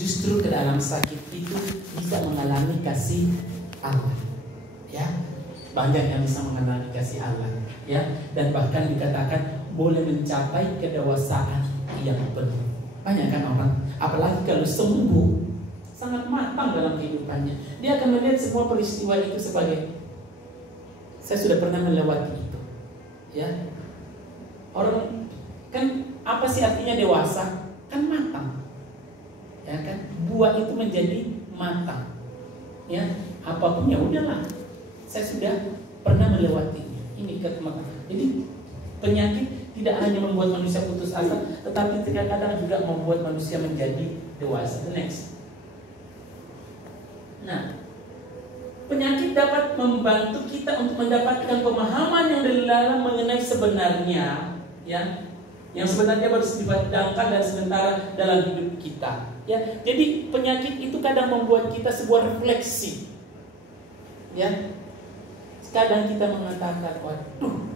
justru ke dalam sakit itu bisa mengalami kasih Allah. Ya, banyak yang bisa mengalami kasih Allah. Ya, dan bahkan dikatakan boleh mencapai kedewasaan yang penuh. Banyak kan orang, apalagi kalau sembuh, sangat matang dalam kehidupannya. Dia akan melihat semua peristiwa itu sebagai, saya sudah pernah melewati itu. Ya, orang kan apa sih artinya dewasa? Kan matang. Ya kan, buah itu menjadi matang. Ya, apapun ya udahlah. Saya sudah pernah melewatinya. Ini ketemu. Jadi penyakit tidak hanya membuat manusia putus asa, tetapi kadang-kadang juga membuat manusia menjadi dewasa. The next. Nah, penyakit dapat membantu kita untuk mendapatkan pemahaman yang dalam mengenai sebenarnya, ya, yang sebenarnya bersifat dangkal dan sementara dalam hidup kita. Ya, jadi penyakit itu kadang membuat kita sebuah refleksi. Ya, kadang kita mengatakan, waduh,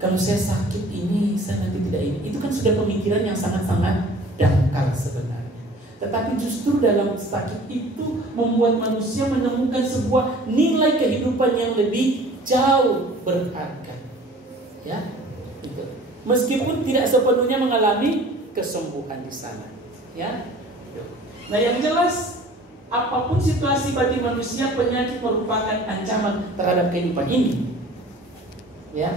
kalau saya sakit ini, saya nanti tidak ini. Itu kan sudah pemikiran yang sangat-sangat dangkal sebenarnya. Tetapi justru dalam sakit itu membuat manusia menemukan sebuah nilai kehidupan yang lebih jauh berharga. Ya, itu. Meskipun tidak sepenuhnya mengalami kesembuhan di sana. Ya. Nah, yang jelas, apapun situasi bagi manusia, penyakit merupakan ancaman terhadap kehidupan ini. Ya.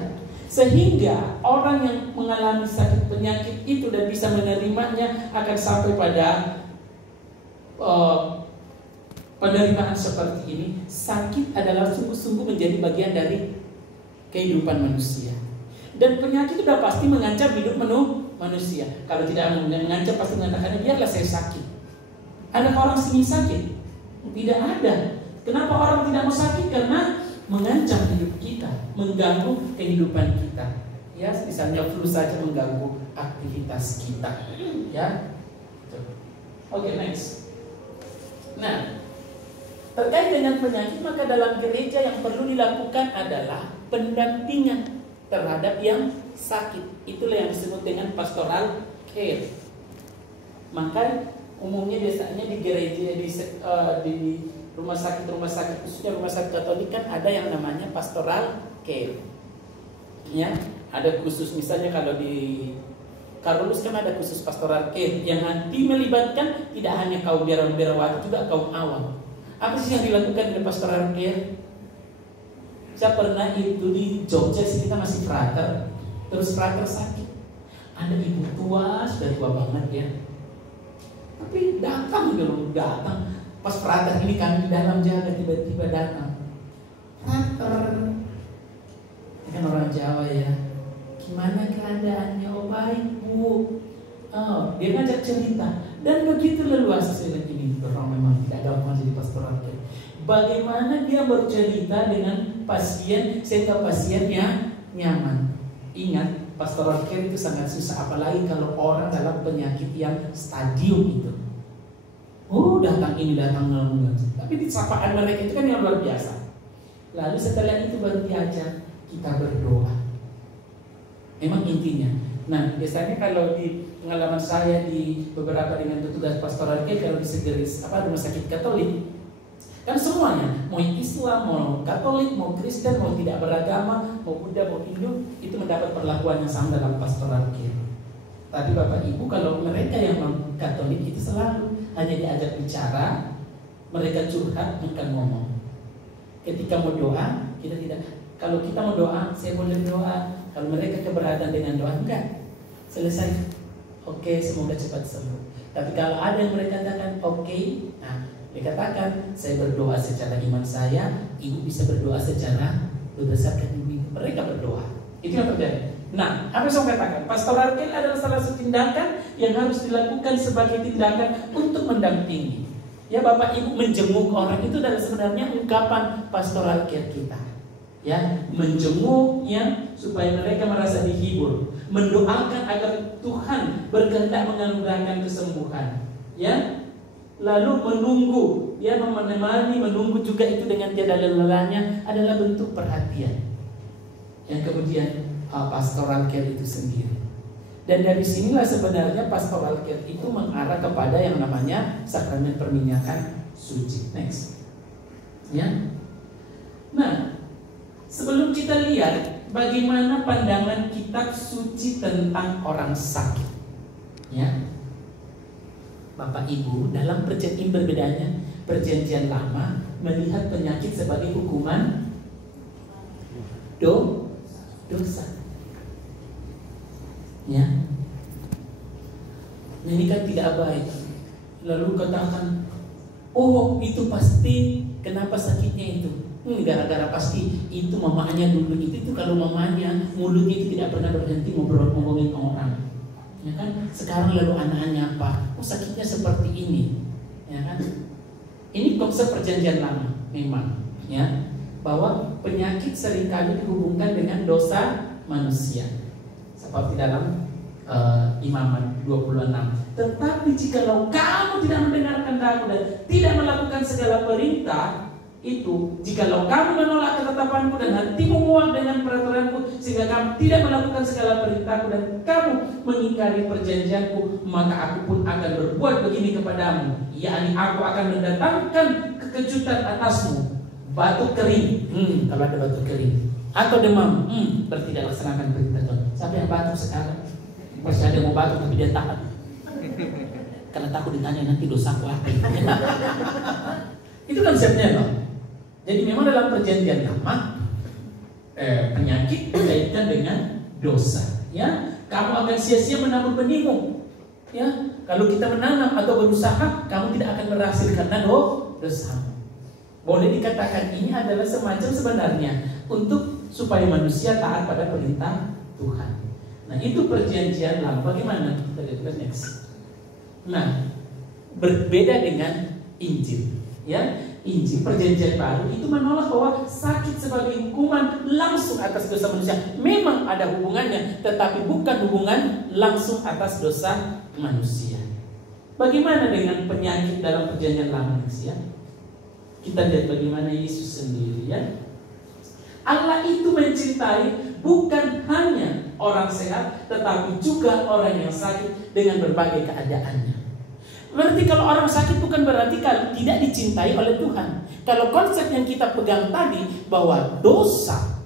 Sehingga orang yang mengalami sakit penyakit itu dan bisa menerimanya akan sampai pada penerimaan seperti ini. Sakit adalah sungguh-sungguh menjadi bagian dari kehidupan manusia. Dan penyakit sudah pasti mengancam hidup manusia. Kalau tidak mengancam, pasti mengatakan biarlah saya sakit. Ada orang ingin sakit? Tidak ada. Kenapa orang tidak mau sakit? Karena mengancam hidup kita, mengganggu kehidupan kita. Ya, misalnya flu saja mengganggu aktivitas kita. Ya. Oke, next. Nah, terkait dengan penyakit, maka dalam gereja yang perlu dilakukan adalah pendampingan terhadap yang sakit. Itulah yang disebut dengan pastoral care. Maka umumnya biasanya di gereja, di rumah sakit khususnya rumah sakit Katolik kan ada yang namanya pastoral care. Ya, ada khusus, misalnya kalau di Karolus kan ada khusus pastoral care yang nanti melibatkan tidak hanya kaum biarawati, juga kaum awam. Apa sih yang dilakukan di pastoral care? Saya pernah itu di Jogja, kita masih frater, terus frater sakit. Ada ibu tua, sudah tua banget ya, tapi datang. Pas frater ini kami di dalam jaga, tiba-tiba datang. Frater, ini kan orang Jawa ya. Gimana keadaannya? Oh baik bu. Oh, dia ngajak cerita. Dan begitu leluasa saya ini. Orang memang tidak ada apa jadi pastoral care. Bagaimana dia bercerita dengan pasien sehingga pasiennya nyaman. Ingat, pastoral care itu sangat susah, apalagi kalau orang dalam penyakit yang stadium itu. Oh, datang ini, datang ngomong. Tapi di sapaan mereka itu kan yang luar biasa. Lalu setelah itu baru diajak kita berdoa. Memang intinya. Nah, biasanya kalau di pengalaman saya di beberapa dengan petugas pastoral care, kalau di segeris rumah sakit Katolik, kan semuanya, mau Islam, mau Katolik, mau Kristen, mau tidak beragama, mau Buddha, mau Hindu, itu mendapat perlakuan yang sama dalam pastoral care. Tadi Bapak Ibu, kalau mereka yang Katolik itu selalu hanya diajak bicara, mereka curhat, bukan ngomong. Ketika mau doa, kita tidak. Kalau kita mau doa, saya boleh doa. Kalau mereka keberatan dengan doa, enggak. Selesai. Oke, semoga cepat sembuh. Tapi kalau ada yang mereka katakan oke, nah, dikatakan saya berdoa secara iman saya, ibu bisa berdoa secara berdasarkan ibu. Mereka berdoa. Itu yang terjadi. Nah, apa yang saya katakan? Pastoral care adalah salah satu tindakan yang harus dilakukan sebagai tindakan untuk mendampingi. Ya, Bapak Ibu, menjenguk orang itu adalah sebenarnya ungkapan pastoral care kita. Ya, menjenguknya supaya mereka merasa dihibur, mendoakan agar Tuhan berkehendak menganugerahkan kesembuhan. Ya, lalu menunggu, ya, menemani, menunggu juga itu dengan tiada lelahnya adalah bentuk perhatian. Yang kemudian pastoral care itu sendiri. Dan dari sinilah sebenarnya pastoral care itu mengarah kepada yang namanya sakramen perminyakan suci. Next. Ya. Nah, sebelum kita lihat bagaimana pandangan kitab suci tentang orang sakit, ya, Bapak Ibu, dalam perjanjian berbedanya perjanjian lama melihat penyakit sebagai hukuman dosa. Ya, ini kan tidak baik. Lalu katakan, oh itu pasti kenapa sakitnya itu? Gara-gara pasti itu mamanya dulu itu kalau mamanya mulutnya itu tidak pernah berhenti ngomongin orang. Ya kan? Sekarang lalu anaknya apa? Oh sakitnya seperti ini. Ya kan? Ini konsep perjanjian lama memang, ya, bahwa penyakit seringkali dihubungkan dengan dosa manusia. Seperti dalam Imamat 26. Tetapi jikalau kamu tidak mendengarkan aku dan tidak melakukan segala perintah itu, jikalau kamu menolak ketetapanku dan hatimu muak dengan peraturanku, sehingga kamu tidak melakukan segala perintahku dan kamu mengingkari perjanjianku, maka aku pun akan berbuat begini kepadamu, yakni aku akan mendatangkan kekejutan atasmu, batu kering, kalau ada batu kering, atau demam, berarti tidak laksanakan perintah Tuhan. Siapa yang batuk sekarang? Pasti ada yang mau batuk tapi dia tahan, karena takut ditanya nanti dosaku apa. Itu konsepnya loh. Jadi memang dalam perjanjian lama penyakit dikaitkan dengan dosa. Ya, kamu akan sia-sia menabur benihmu. Ya, kalau kita menanam atau berusaha, kamu tidak akan berhasil karena dosa. Boleh dikatakan ini adalah semacam sebenarnya untuk supaya manusia taat pada perintah Tuhan. Nah, itu perjanjian lama. Bagaimana? Kita lihat next. Nah, berbeda dengan Injil. Ya, Injil perjanjian baru itu menolak bahwa sakit sebagai hukuman langsung atas dosa manusia. Memang ada hubungannya, tetapi bukan hubungan langsung atas dosa manusia. Bagaimana dengan penyakit dalam perjanjian lama manusia? Kita lihat bagaimana Yesus sendiri, ya. Allah itu mencintai bukan hanya orang sehat, tetapi juga orang yang sakit dengan berbagai keadaannya. Berarti kalau orang sakit bukan berarti kalau tidak dicintai oleh Tuhan. Kalau konsep yang kita pegang tadi bahwa dosa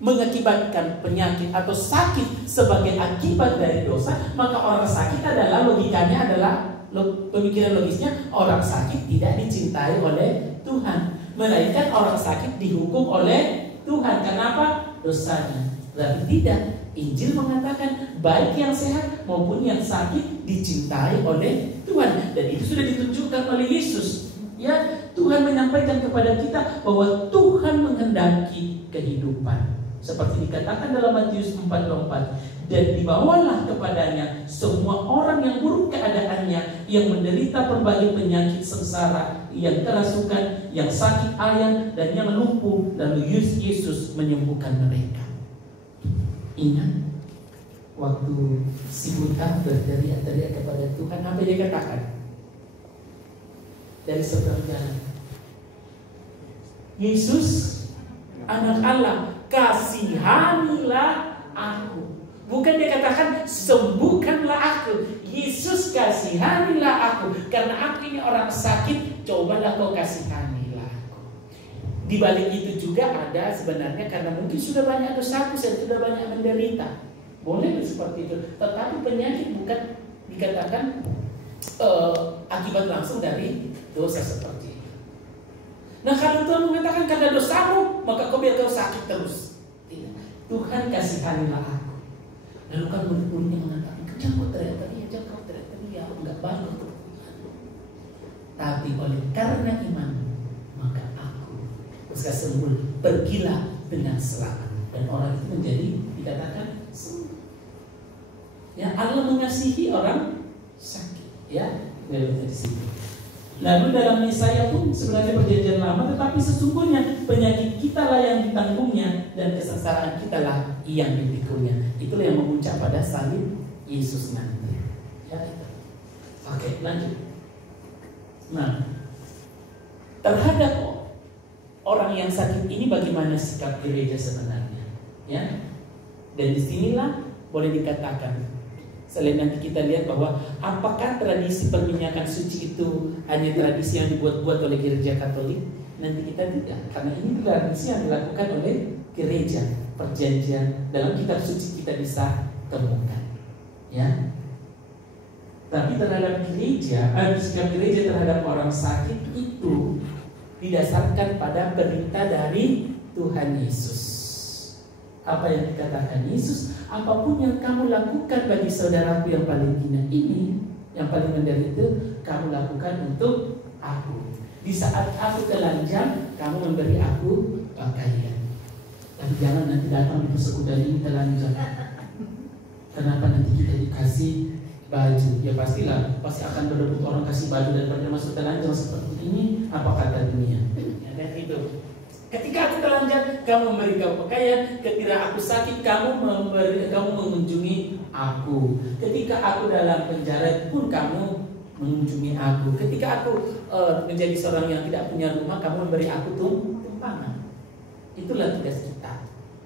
mengakibatkan penyakit atau sakit sebagai akibat dari dosa, maka orang sakit adalah logikanya adalah pemikiran logisnya orang sakit tidak dicintai oleh Tuhan, melainkan orang sakit dihukum oleh Tuhan. Kenapa? Dosanya. Berarti tidak. Injil mengatakan baik yang sehat maupun yang sakit dicintai oleh Tuhan, dan itu sudah ditunjukkan oleh Yesus. Ya, Tuhan menyampaikan kepada kita bahwa Tuhan menghendaki kehidupan. Seperti dikatakan dalam Matius 4:4, dan dibawalah kepadanya semua orang yang buruk keadaannya, yang menderita berbagai penyakit sengsara, yang kerasukan, yang sakit ayan, dan yang lumpuh, lalu Yesus menyembuhkan mereka. Ingat waktu si buta berteriak-teriak kepada Tuhan, apa dia katakan? Dari seberang jalan, Yesus anak Allah, kasihanilah aku. Bukan dia katakan sembuhkanlah aku. Yesus kasihanilah aku, karena aku ini orang sakit, cobalah kau kasihanilah aku. Di balik itu juga ada sebenarnya karena mungkin sudah banyak dosaku, saya sudah banyak menderita. Boleh seperti itu. Tetapi penyakit bukan dikatakan akibat langsung dari dosa seperti itu. Nah, kalau Tuhan mengatakan karena dosamu, maka kau biar kau sakit terus. Tidak. Tuhan kasihanilah aku. Lalu kan murid-muridnya mengatakan, jangan kau teriak-teriak, jangan kau teriak-teriak, enggak bagus untuk Tuhan. Tapi oleh karena iman, maka aku bisa sembuh, pergilah dengan selamat. Dan orang itu menjadi dikatakan sembuh. Ya, Allah mengasihi orang sakit. Ya, dari sini. Lalu dalam Yesaya pun sebenarnya perjanjian lama, tetapi sesungguhnya penyakit kita lah yang ditanggungnya dan kesengsaraan kita lah yang dipikunya. Itulah yang memuncak pada salib Yesus nanti. Ya, itu. Oke, lanjut. Nah, terhadap orang yang sakit ini bagaimana sikap gereja sebenarnya? Ya, dan disinilah boleh dikatakan Selain nanti kita lihat bahwa apakah tradisi perminyakan suci itu hanya tradisi yang dibuat-buat oleh gereja Katolik? Nanti kita tidak, karena ini tradisi yang dilakukan oleh gereja. Perjanjian dalam kitab suci kita bisa temukan, ya. Tapi terhadap gereja, sikap gereja terhadap orang sakit itu didasarkan pada perintah dari Tuhan Yesus. Apa yang dikatakan Yesus, apapun yang kamu lakukan bagi saudaraku yang paling hina ini, yang paling menderita, kamu lakukan untuk aku. Di saat aku telanjang, kamu memberi aku pakaian. Tapi jangan nanti datang di persekutuan ini telanjang. Kenapa nanti kita dikasih baju? Ya pastilah, pasti akan berebut orang kasih baju daripada masuk telanjang seperti ini. Apa kata dunia? Ya, dan itu. Ketika aku telanjang, kamu memberi kamu pakaian. Ketika aku sakit, kamu mengunjungi aku. Ketika aku dalam penjara pun kamu mengunjungi aku. Ketika aku menjadi seorang yang tidak punya rumah, kamu memberi aku tumpangan. Itulah tugas kita.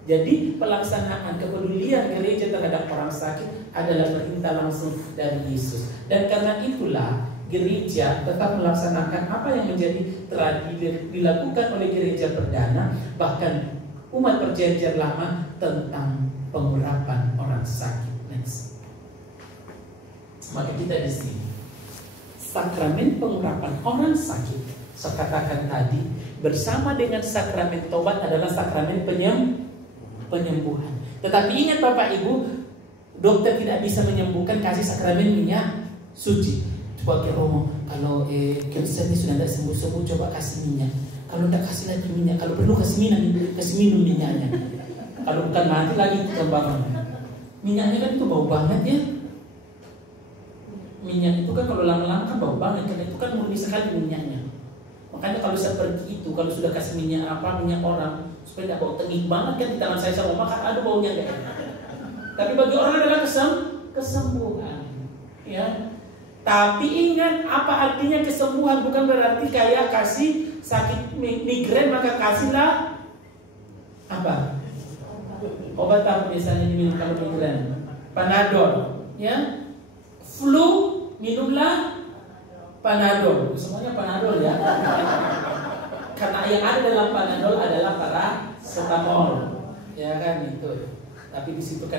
Jadi pelaksanaan kepedulian gereja terhadap orang sakit adalah perintah langsung dari Yesus. Dan karena itulah gereja tetap melaksanakan apa yang menjadi tradisi dilakukan oleh gereja perdana, bahkan umat perjanjian lama, tentang pengurapan orang sakit. Next. Maka kita di sini sakramen pengurapan orang sakit, saya katakan tadi, bersama dengan sakramen tobat adalah sakramen penyembuhan. Tetapi ingat Bapak Ibu, dokter tidak bisa menyembuhkan kasih sakramen minyak suci. Coba ke Romo, kalau cancer ini sudah tidak sembuh-sembuh, coba kasih minyak. Kalau tidak kasih lagi minyak, kalau perlu kasih minum minyaknya. Kalau bukan mati lagi kembangan. Minyaknya kan itu bau banget ya. Minyak itu kan kalau lama-lama kan bau banget, karena itu kan murni sekali minyaknya. Makanya kalau seperti itu, kalau sudah kasih minyak minyak orang, supaya tidak bau tengik banget kan di tangan saya makan, ada baunya enggak. Tapi bagi orang adalah kesembuhan, ya. Tapi ingat, apa artinya kesembuhan? Bukan berarti kayak kasih sakit migrain maka kasihlah apa? Obat apa biasanya diminum kalau migrain? Panadol, ya. Flu minumlah Panadol. Semuanya Panadol ya. Karena yang ada dalam Panadol adalah paracetamol, ya kan itu. Tapi di situ kan